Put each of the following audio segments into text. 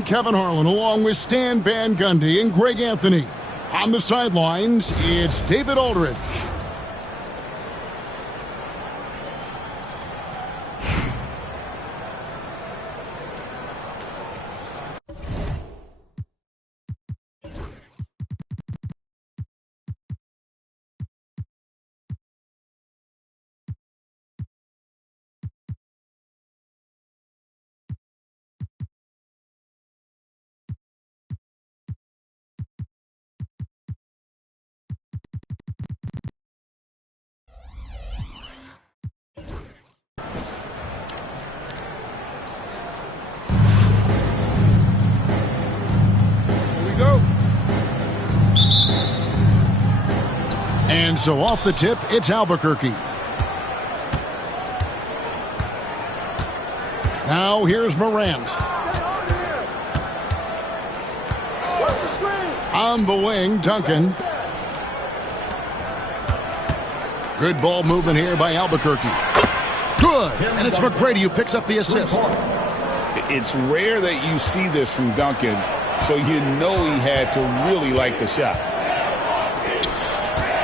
I'm Kevin Harlan, along with Stan Van Gundy and Greg Anthony. On the sidelines, it's David Aldridge. And so off the tip, it's Albuquerque. Now here's Morant. What's the screen? On the wing, Duncan. Good ball movement here by Albuquerque. Good. And it's McGrady who picks up the assist. It's rare that you see this from Duncan, so you know he had to really like the shot.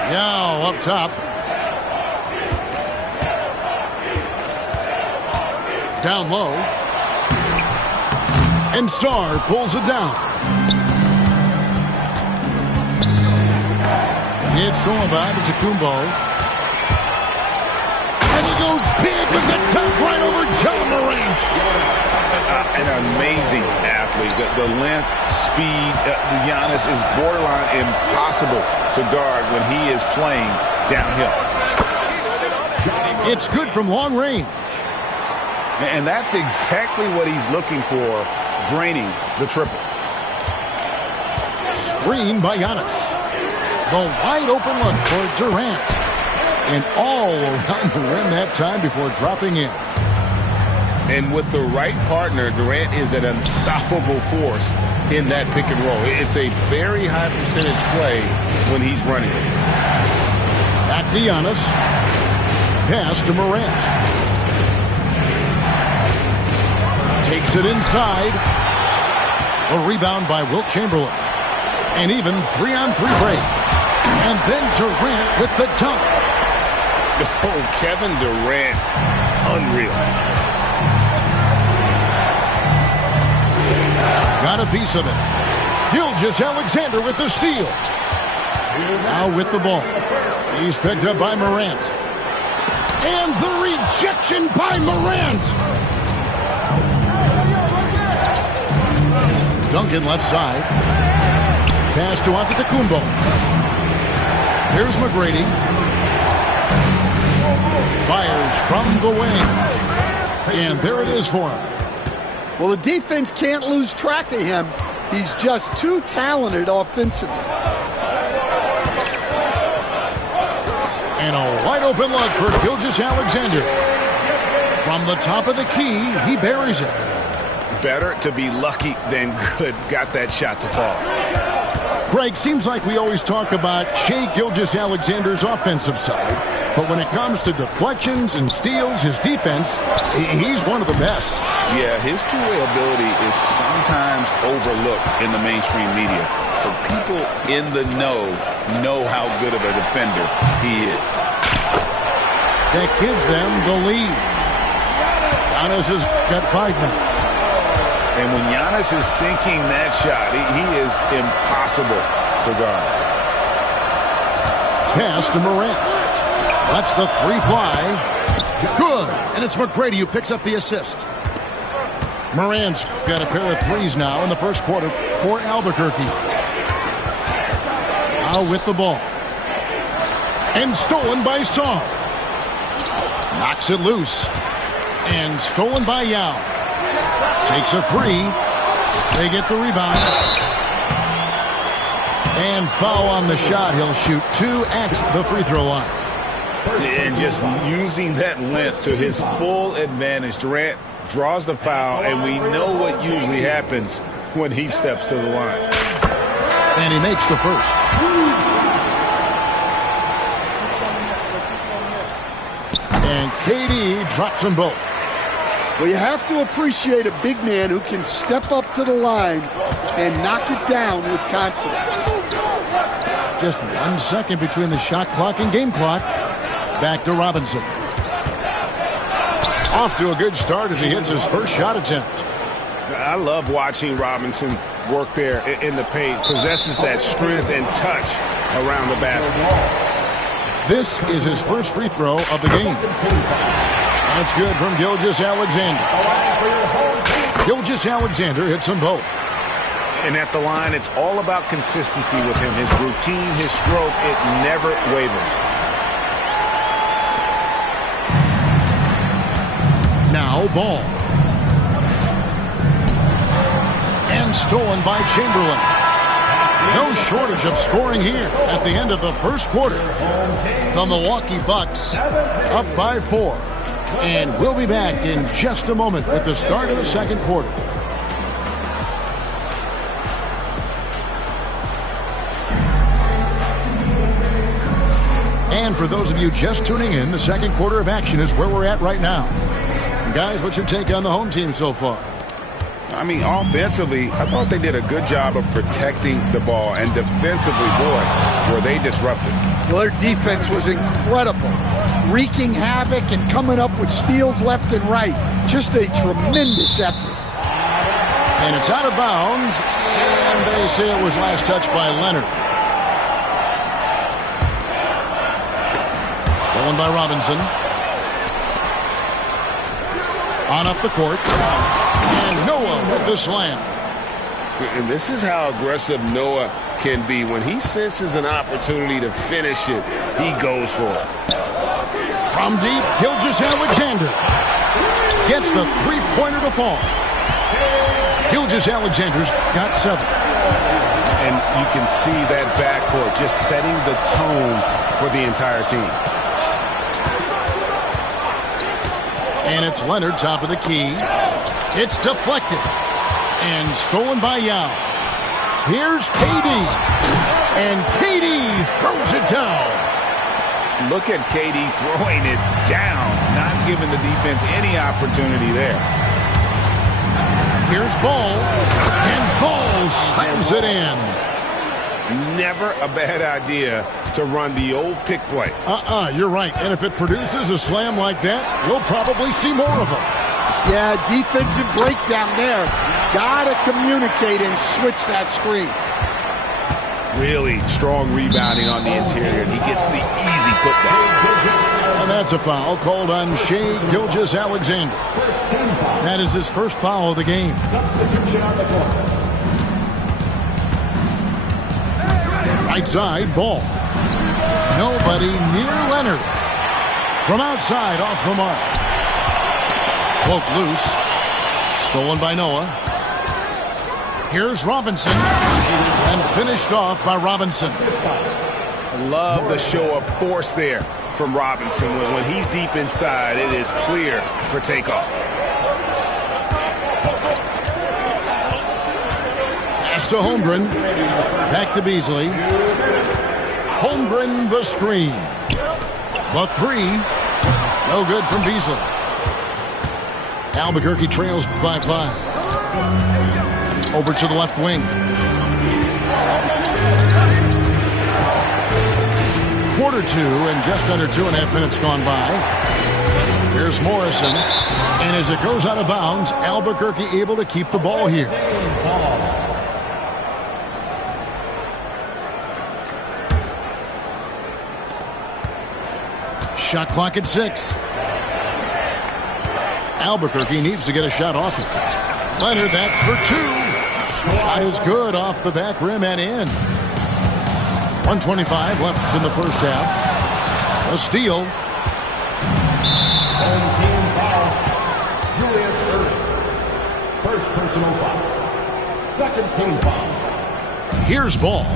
Now up top. Down low. And Sarr pulls it down. It's Solomon to Kumbo. And he goes big with the top right over John Morant. An amazing athlete. The length, speed, Giannis is borderline impossible to guard when he is playing downhill. It's good from long range. And that's exactly what he's looking for, draining the triple. Screen by Giannis. The wide open look for Durant. And all around the rim that time before dropping in. And with the right partner, Durant is an unstoppable force in that pick and roll. It's a very high percentage play when he's running it. Back to Giannis. Pass to Morant. Takes it inside. A rebound by Wilt Chamberlain. And even 3-on-3 break. And then Durant with the dunk. Oh, Kevin Durant. Unreal. Got a piece of it. Gilgeous-Alexander with the steal. Now with the ball. He's picked up by Morant. And the rejection by Morant. Duncan left side. Pass to Antetokounmpo. Here's McGrady. Fires from the wing. And there it is for him. Well, the defense can't lose track of him. He's just too talented offensively. And a wide open look for Gilgeous-Alexander. From the top of the key, he buries it. Better to be lucky than good. Got that shot to fall. Greg, seems like we always talk about Shai Gilgeous-Alexander's offensive side. But when it comes to deflections and steals, his defense, he's one of the best. Yeah, his two-way ability is sometimes overlooked in the mainstream media. But people in the know how good of a defender he is. That gives them the lead. Giannis has got 5 minutes. And when Giannis is sinking that shot, he is impossible to guard. Pass to Morant. Lets the three fly. Good. And it's McGrady who picks up the assist. Morant's got a pair of threes now in the first quarter for Albuquerque. Now with the ball. And stolen by Sarr. Knocks it loose. And stolen by Yao. Takes a three. They get the rebound. And foul on the shot. He'll shoot 2 at the free throw line. And just using that length to his full advantage. Durant draws the foul, and we know what usually happens when he steps to the line. And he makes the first. And KD drops them both. Well, you have to appreciate a big man who can step up to the line and knock it down with confidence. Just 1 second between the shot clock and game clock. Back to Robinson. Off to a good start as he hits his first shot attempt. I love watching Robinson work there in the paint. Possesses that strength and touch around the basket. This is his first free throw of the game. That's good from Gilgeous-Alexander. Gilgeous-Alexander hits them both. And at the line, it's all about consistency with him. His routine, his stroke, it never wavers. Now Ball. And stolen by Chamberlain. No shortage of scoring here at the end of the first quarter. The Milwaukee Bucks up by 4. And we'll be back in just a moment with the start of the second quarter. And for those of you just tuning in, the second quarter of action is where we're at right now. Guys, what's your take on the home team so far? I mean, offensively, I thought they did a good job of protecting the ball. And defensively, boy, were they disruptive. Well, their defense was incredible. Wreaking havoc and coming up with steals left and right. Just a tremendous effort. And it's out of bounds. And they say it was last touched by Leonard. Stolen by Robinson. On up the court. And Noah with the slam. And this is how aggressive Noah can be. When he senses an opportunity to finish it, he goes for it. From deep, Gilgeous-Alexander gets the three-pointer to fall. Gilgeous-Alexander's got 7. And you can see that backcourt just setting the tone for the entire team. And it's Leonard, top of the key. It's deflected. And stolen by Yao. Here's KD. And KD throws it down. Look at KD throwing it down, not giving the defense any opportunity there. Here's Ball. And Ball slams it in. Never a bad idea to run the old pick play. You're right. And if it produces a slam like that, we'll probably see more of them. Yeah, defensive breakdown there. Gotta communicate and switch that screen. Really strong rebounding on the interior, and he gets the easy putback. And that's a foul called on Shai Gilgeous-Alexander. That is his first foul of the game. Right side, Ball. Nobody near Leonard. From outside, off the mark. Poke loose. Stolen by Noah. Here's Robinson. And finished off by Robinson. Love the show of force there from Robinson. When he's deep inside, it is clear for takeoff. Pass to Holmgren. Back to Beasley. Holmgren the screen. The 3. No good from Beasley. Albuquerque trails by 5. Over to the left wing. Quarter 2 and just under 2.5 minutes gone by. Here's Morrison. And as it goes out of bounds, Albuquerque able to keep the ball here. Shot clock at 6. Albuquerque needs to get a shot off it. Leonard, that's for 2. Shot is good off the back rim and in. 1:25 left in the first half. A steal. Home team foul. Julius Erving. First personal foul. Second team foul. Here's Ball.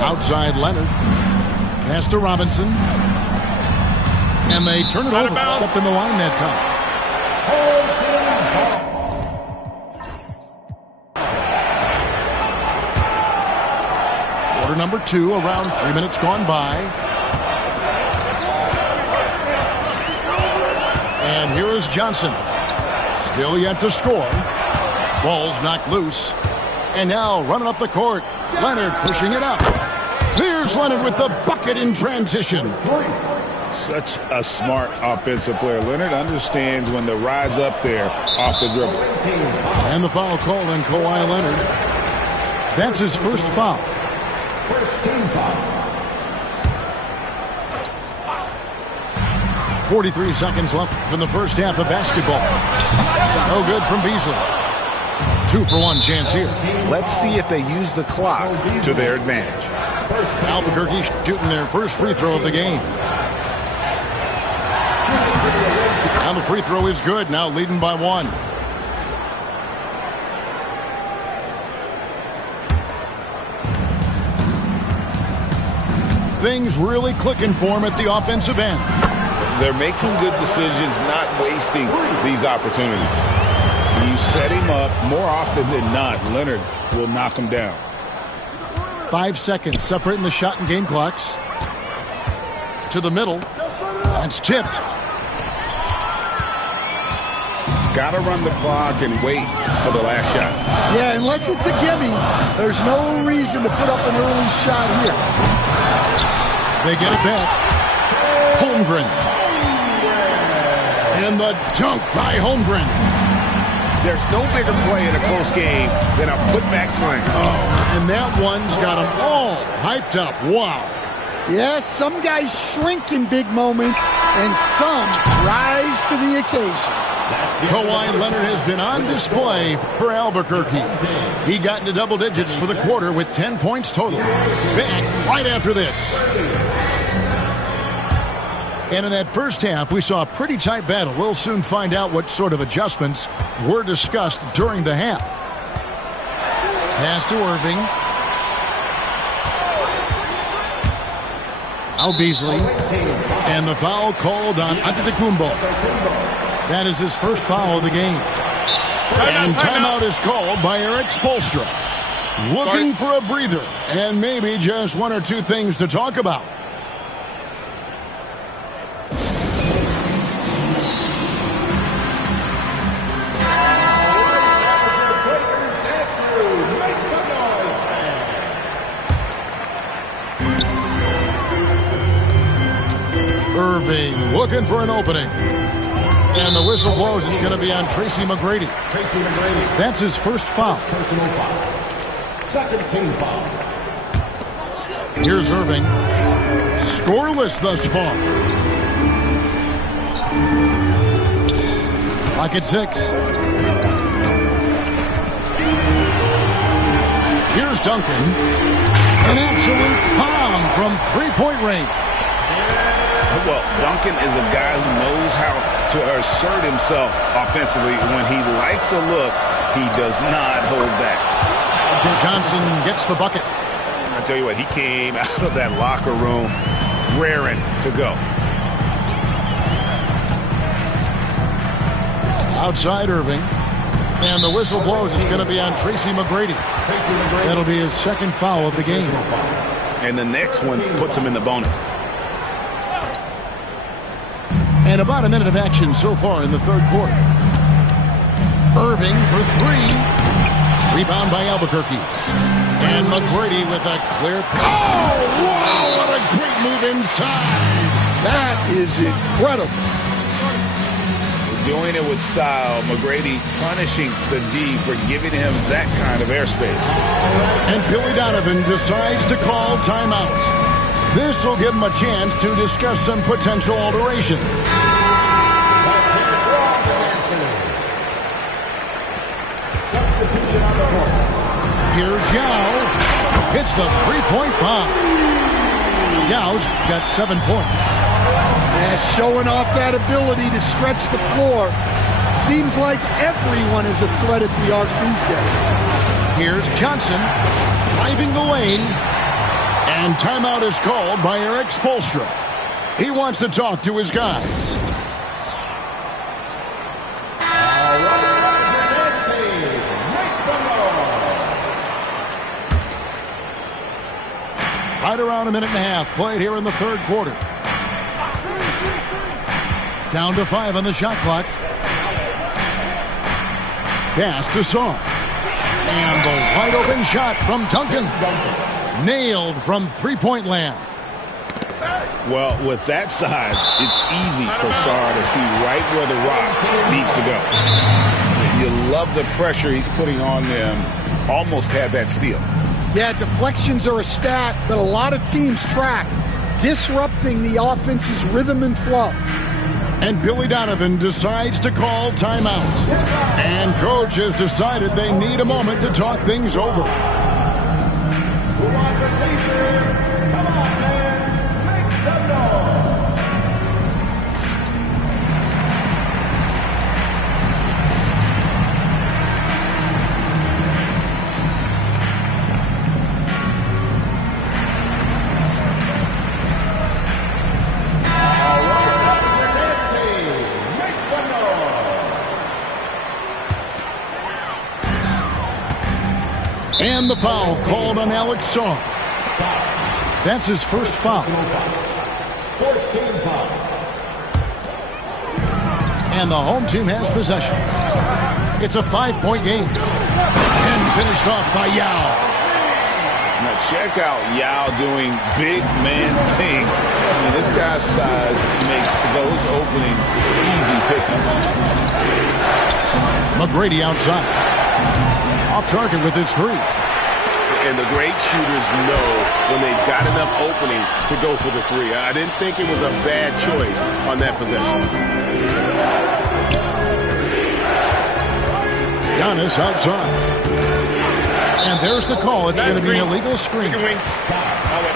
Outside Leonard. Pass to Robinson. And they turn it over. Stepped in the line that time. quarter number 2, around 3 minutes gone by. And here is Johnson. Still yet to score. Ball's knocked loose. And now running up the court. Leonard pushing it up. Here's Leonard with the bucket in transition. Such a smart offensive player. Leonard understands when to rise up there off the dribble. And the foul called on Kawhi Leonard. That's his first foul. First team foul. 43 seconds left from the first half of basketball. No good from Beasley. 2-for-1 chance here. Let's see if they use the clock to their advantage. Albuquerque shooting their first free throw of the game. Now the free throw is good, now leading by 1. Things really clicking for him at the offensive end. They're making good decisions, not wasting these opportunities. You set him up, more often than not, Leonard will knock him down. 5 seconds separating the shot and game clocks. To the middle. That's tipped. Got to run the clock and wait for the last shot. Yeah, unless it's a gimme, there's no reason to put up an early shot here. They get it back. Holmgren. And the dunk by Holmgren. There's no bigger play in a close game than a putback slam. Oh, and that one's got them all hyped up. Wow. Yes, some guys shrink in big moments, and some rise to the occasion. Kawhi Leonard has been on display for Albuquerque. He got into double digits for the quarter with 10 points total. Back right after this. And in that first half, we saw a pretty tight battle. We'll soon find out what sort of adjustments were discussed during the half. Pass to Irving. Now Beasley. And the foul called on Antetokounmpo. That is his first foul of the game. And timeout is called by Eric Spoelstra. Looking for a breather and maybe just 1 or 2 things to talk about. Irving looking for an opening. And the whistle blows. It's going to be on Tracy McGrady. That's his first foul. Personal foul. Second team foul. Here's Irving. Scoreless thus far. Clock at 6. Here's Duncan. An absolute bomb from three-point range. Well, Duncan is a guy who knows how to assert himself offensively. When he likes a look, he does not hold back. Johnson gets the bucket. I tell you what, he came out of that locker room raring to go. Outside Irving. And the whistle blows. It's going to be on Tracy McGrady. That'll be his second foul of the game. And the next one puts him in the bonus. And about a minute of action so far in the third quarter. Irving for 3. Rebound by Albuquerque. And McGrady with a clear... Oh, wow, what a great move inside. That is incredible. Doing it with style. McGrady punishing the D for giving him that kind of airspace. And Billy Donovan decides to call timeout. This will give him a chance to discuss some potential alteration. Here's Yao. Hits the three-point bomb. Yao's got 7 points. Yeah, showing off that ability to stretch the floor. Seems like everyone is a threat at the arc these days. Here's Johnson driving the lane. And timeout is called by Eric Spoelstra. He wants to talk to his guys. Right around a minute and a half played here in the third quarter. Down to 5 on the shot clock. Pass to Saw. And the wide open shot from Duncan. Nailed from three-point land. Well, with that size, it's easy for Sarr to see right where the rock needs to go. You love the pressure he's putting on them. Almost had that steal. Yeah, deflections are a stat that a lot of teams track, disrupting the offense's rhythm and flow. And Billy Donovan decides to call timeout. And coach has decided they need a moment to talk things over. Who wants a t-shirt? Come on, fans. Make some noise. All right, that's your dance team. Make some noise. And the foul called on Alex Saw. That's his first foul. 14 foul. And the home team has possession. It's a 5-point game. And finished off by Yao. Now check out Yao doing big man things. I mean, this guy's size makes those openings easy pickups. McGrady outside. Off target with his three. And the great shooters know when they've got enough opening to go for the three. I didn't think it was a bad choice on that possession. Giannis outside. And there's the call. It's going to be an illegal screen.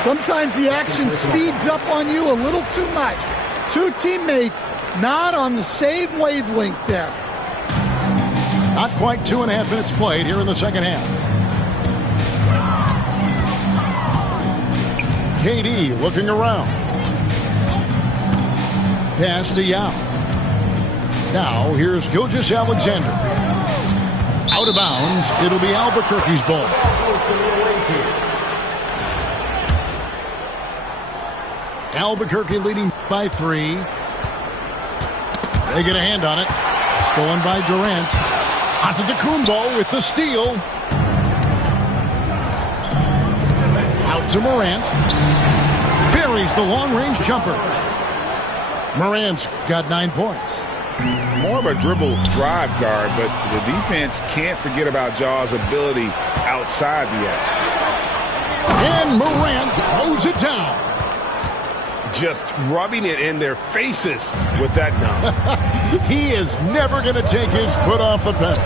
Sometimes the action speeds up on you a little too much. Two teammates not on the same wavelength there. Not quite 2.5 minutes played here in the second half. KD looking around. Pass to Yao. Now here's Gilgeous-Alexander. Out of bounds. It'll be Albuquerque's ball. Albuquerque leading by 3. They get a hand on it. Stolen by Durant. Antetokounmpo with the steal. Out to Morant. Buries the long-range jumper. Morant's got 9 points. More of a dribble drive guard, but the defense can't forget about Jaw's ability outside the arc. And Morant throws it down. Just rubbing it in their faces with that dunk. He is never going to take his foot off the pedal.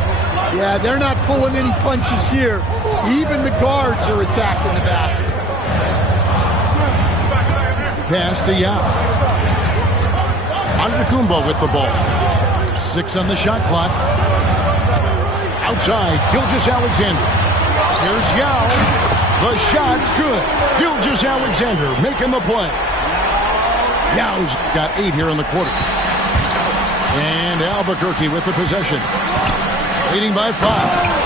Yeah, they're not pulling any punches here. Even the guards are attacking the basket. Pass to Yao. Antetokounmpo with the ball. 6 on the shot clock. Outside, Gilgeous-Alexander. Here's Yao. The shot's good. Gilgeous-Alexander making the play. Yao's got 8 here in the quarter. And Albuquerque with the possession. Leading by 5.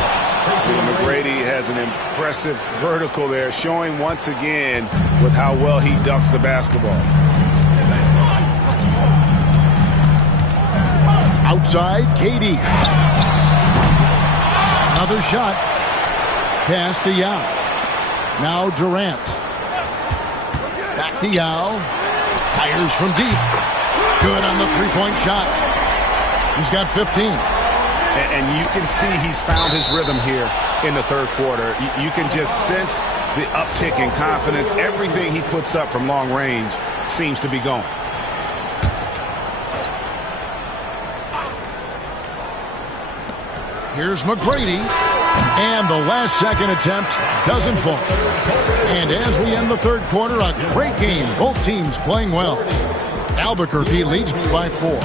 McGrady has an impressive vertical there, showing once again with how well he dunks the basketball. Outside, KD. Another shot. Pass to Yao. Now Durant. Back to Yao. Fires from deep. Good on the three-point shot. He's got 15. And you can see he's found his rhythm here in the third quarter. You can just sense the uptick in confidence. Everything he puts up from long range seems to be going. Here's McGrady. And the last second attempt doesn't fall. And as we end the third quarter, a great game. Both teams playing well. Albuquerque leads by 4.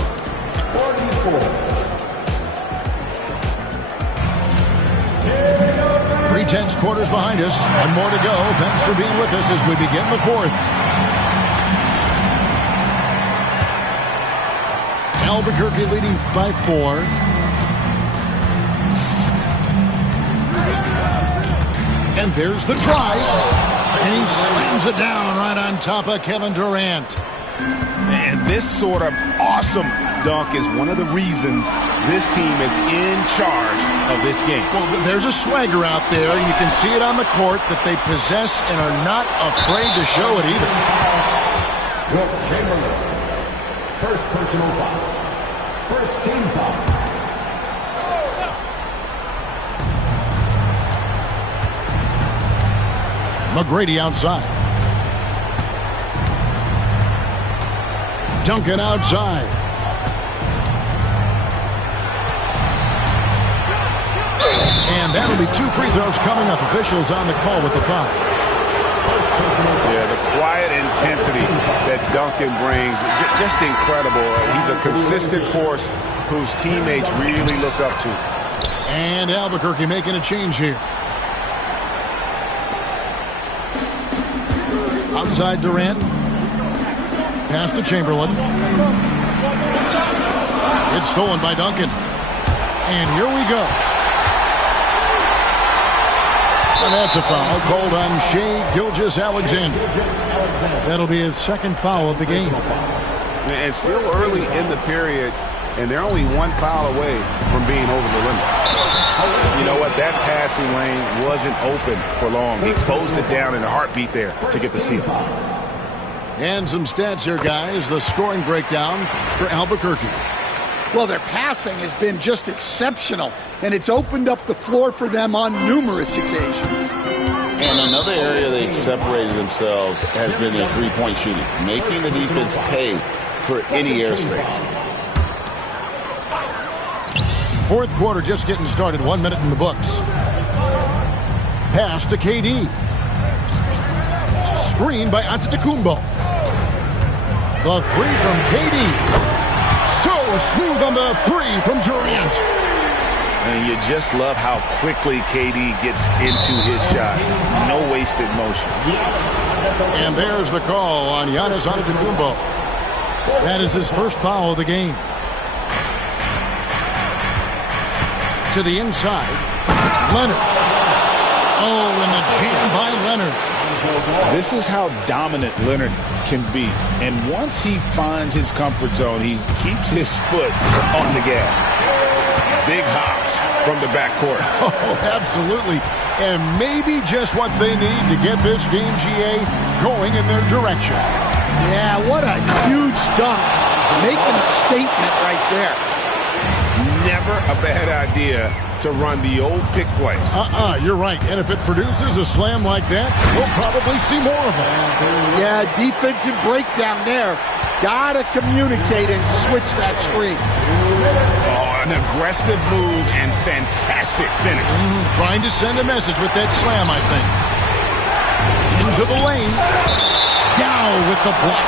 3/10 quarters behind us. One more to go. Thanks for being with us as we begin the fourth. Albuquerque leading by 4. And there's the drive. And he slams it down right on top of Kevin Durant. And this sort of awesome dunk is one of the reasons this team is in charge of this game. Well, there's a swagger out there. You can see it on the court that they possess and are not afraid to show it either. Wilt Chamberlain. First personal foul. First team foul. McGrady outside. Duncan outside. And that'll be 2 free throws coming up. Officials on the call with the foul. Yeah, the quiet intensity that Duncan brings, just incredible. He's a consistent force whose teammates really look up to. And Albuquerque making a change here. Outside Durant. Pass to Chamberlain. It's stolen by Duncan. And here we go. And that's a foul called on Shai Gilgeous-Alexander. That'll be his second foul of the game. And still early in the period, and they're only 1 foul away from being over the limit. You know what? That passing lane wasn't open for long. He closed it down in a heartbeat there to get the steal. And some stats here, guys. The scoring breakdown for Albuquerque. Well, their passing has been just exceptional, and it's opened up the floor for them on numerous occasions. And another area they've separated themselves has been their three-point shooting, making the defense pay for any airspace. Fourth quarter just getting started. 1 minute in the books. Pass to KD. Screen by Antetokounmpo. The three from KD. So smooth on the three from Durant. And you just love how quickly KD gets into his shot. No wasted motion. And there's the call on Giannis Antetokounmpo. That is his first foul of the game. To the inside. Leonard. Oh, and the jam by Leonard. This is how dominant Leonard can be. And once he finds his comfort zone, he keeps his foot on the gas. Big hops from the backcourt. Oh, absolutely. And maybe just what they need to get this game, GA, going in their direction. Yeah, what a huge dunk. Making a statement right there. Never a bad idea to run the old pick play. You're right. And if it produces a slam like that, we'll probably see more of it. Yeah, defensive breakdown there. Gotta communicate and switch that screen. Oh, an aggressive move and fantastic finish. Trying to send a message with that slam, I think. Into the lane. Yao with the block.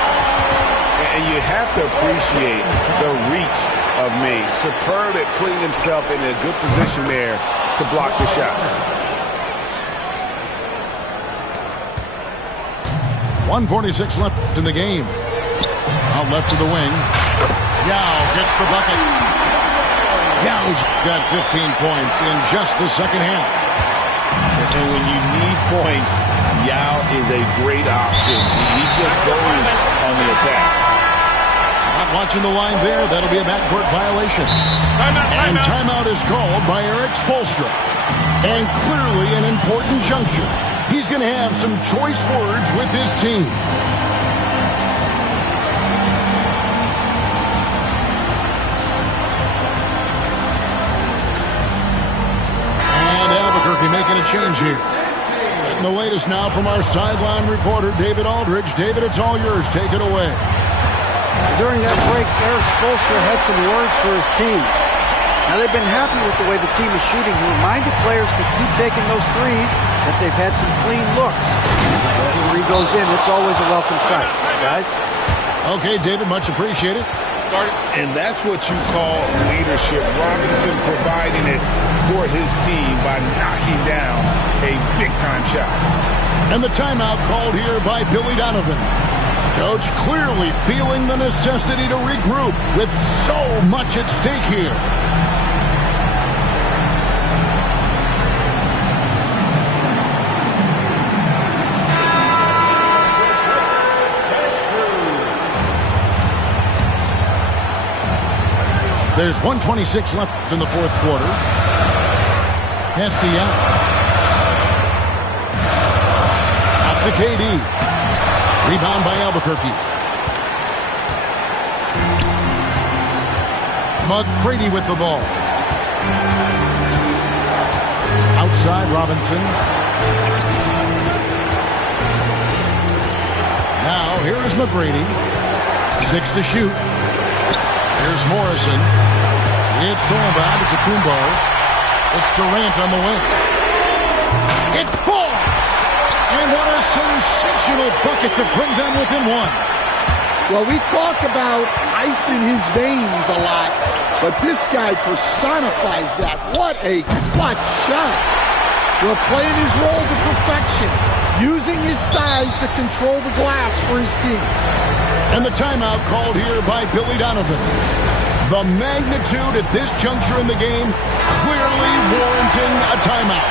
And you have to appreciate the reach of May. Superb at putting himself in a good position there to block the shot. 1:46 left in the game. Out left to the wing. Yao gets the bucket. Yao's got 15 points in just the second half. And when you need points, Yao is a great option. He just goes on the attack. Not watching the line there. That'll be a backcourt violation. And timeout is called by Eric Spoelstra. And clearly an important juncture. He's going to have some choice words with his team. And Albuquerque making a change here. Getting the latest now from our sideline reporter, David Aldridge. David, it's all yours. Take it away. During that break, Eric Spoelstra had some words for his team. Now, they've been happy with the way the team is shooting. He reminded players to keep taking those threes, that they've had some clean looks. When the three goes in, it's always a welcome sight, guys. Okay, David, much appreciated. And that's what you call leadership. Robinson providing it for his team by knocking down a big-time shot. And the timeout called here by Billy Donovan. Coach clearly feeling the necessity to regroup with so much at stake here. There's 1:26 left in the fourth quarter. Castellano. Out to KD. Rebound by Albuquerque. McGrady with the ball. Outside Robinson. Now here is McGrady. 6 to shoot. Here's Morrison. It's Solomon to Kumbo. It's Durant on the wing. It falls! And what a sensational bucket to bring them within one. Well, we talk about ice in his veins a lot, but this guy personifies that. What a clutch shot. Well, playing his role to perfection, using his size to control the glass for his team. And the timeout called here by Billy Donovan. The magnitude at this juncture in the game clearly warranting a timeout.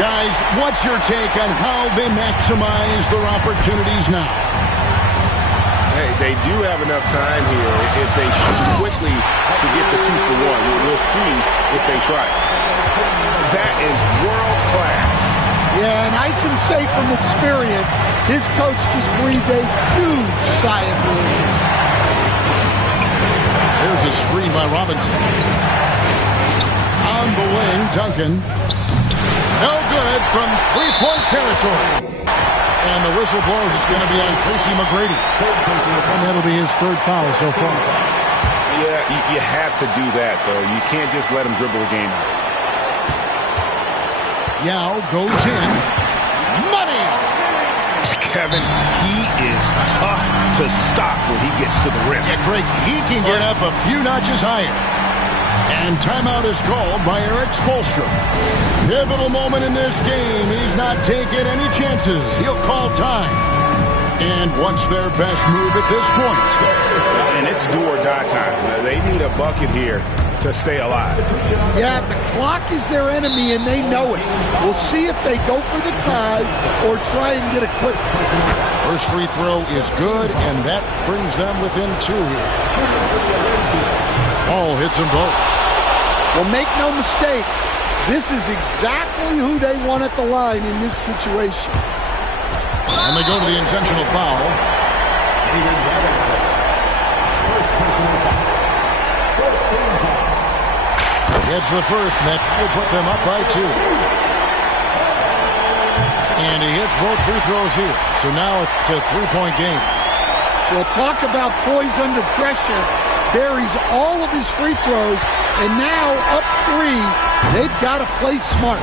Guys, what's your take on how they maximize their opportunities now? Hey, they do have enough time here if they shoot quickly to get the 2 for 1. We'll see if they try. That is world class. Yeah, and I can say from experience, his coach just breathed a huge sigh of relief. There's a screen by Robinson. On the wing, Duncan. No good from three-point territory. And the whistle blows. It's going to be on Tracy McGrady. And that'll be his 3rd foul so far. Yeah, you have to do that, though. You can't just let him dribble the game out. Yao goes in. Money! Kevin, he is tough to stop when he gets to the rim. Yeah, Greg, he can get up a few notches higher. And timeout is called by Eric Spoelstra. Pivotal moment in this game. He's not taking any chances. He'll call time. And what's their best move at this point? And it's do or die time. They need a bucket here to stay alive. Yeah, the clock is their enemy, and they know it. We'll see if they go for the tie or try and get a quick. First free throw is good, and that brings them within 2 here. Ball hits them both. Well, make no mistake, this is exactly who they want at the line in this situation. And they go to the intentional foul. Gets the first, and that will put them up by 2. And he hits both free throws here. So now it's a 3-point game. Well, talk about poise under pressure. Buries all of his free throws, and now up 3. They've got to play smart.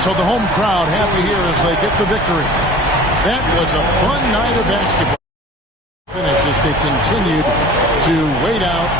So the home crowd happy here as they get the victory. That was a fun night of basketball. Finish as they continued to wait out